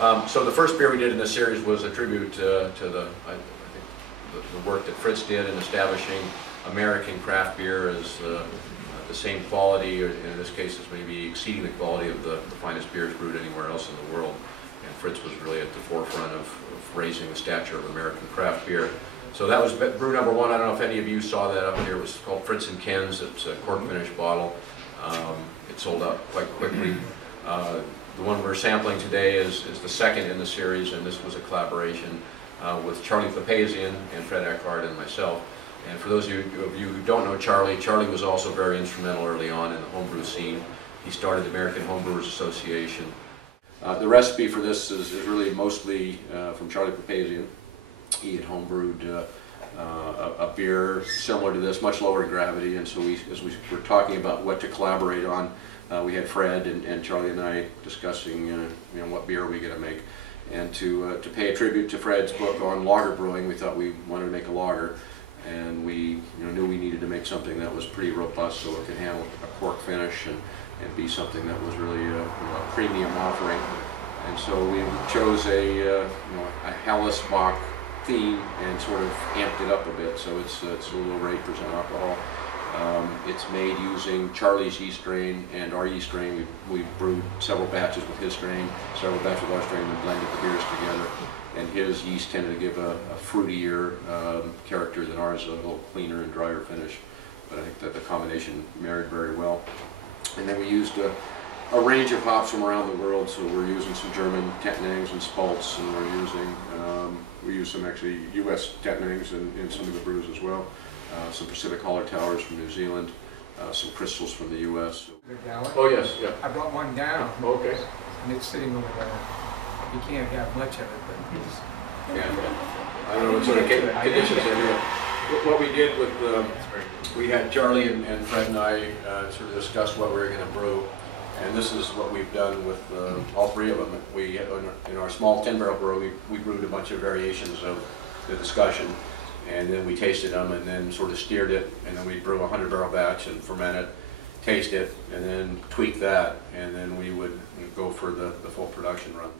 So the first beer we did in this series was a tribute to I think the work that Fritz did in establishing American craft beer as the same quality, or in this case, is maybe exceeding the quality of the finest beers brewed anywhere else in the world. And Fritz was really at the forefront of raising the stature of American craft beer. So that was brew number one. I don't know if any of you saw that up here. It was called Fritz and Ken's. It's a cork finish bottle. It sold out quite quickly. The one we're sampling today is the second in the series, and this was a collaboration with Charlie Papazian and Fred Eckhart and myself. And for those of you who don't know Charlie, Charlie was also very instrumental early on in the homebrew scene. He started the American Homebrewers Association. The recipe for this is really mostly from Charlie Papazian. He had homebrewed a beer similar to this, much lower in gravity, and so as we were talking about what to collaborate on, we had Fred and Charlie and I discussing what beer are we going to make. And to pay a tribute to Fred's book on lager brewing, we thought we wanted to make a lager, and we knew we needed to make something that was pretty robust so it could handle a cork finish and be something that was really a premium offering. And so we chose a Helles Bock theme and sort of amped it up a bit, so it's a little over 8% alcohol. It's made using Charlie's yeast strain and our yeast strain. We brewed several batches with his strain, several batches with our strain, and blended the beers together. And his yeast tended to give a fruitier character than ours, a little cleaner and drier finish. But I think that the combination married very well. And then we used a range of hops from around the world. So we're using some German Tettnangs and Spalts, and we use some actually U.S. Tettnangs in some of the brews as well. Some Pacific Holler Towers from New Zealand, some crystals from the U.S. Oh yes, yeah. I brought one down. Okay. And it's sitting over there. You can't have much of it, but it's... Yeah. I don't know what sort of conditions they're doing. What we did with we had Charlie and Fred and I sort of discuss what we were going to brew, and this is what we've done with all three of them. We in our small 10-barrel brew, we brewed a bunch of variations of the discussion, and then we tasted them and then sort of steered it, and then we brew a 100-barrel batch and ferment it, taste it, and then tweak that, and then we would go for the full production run.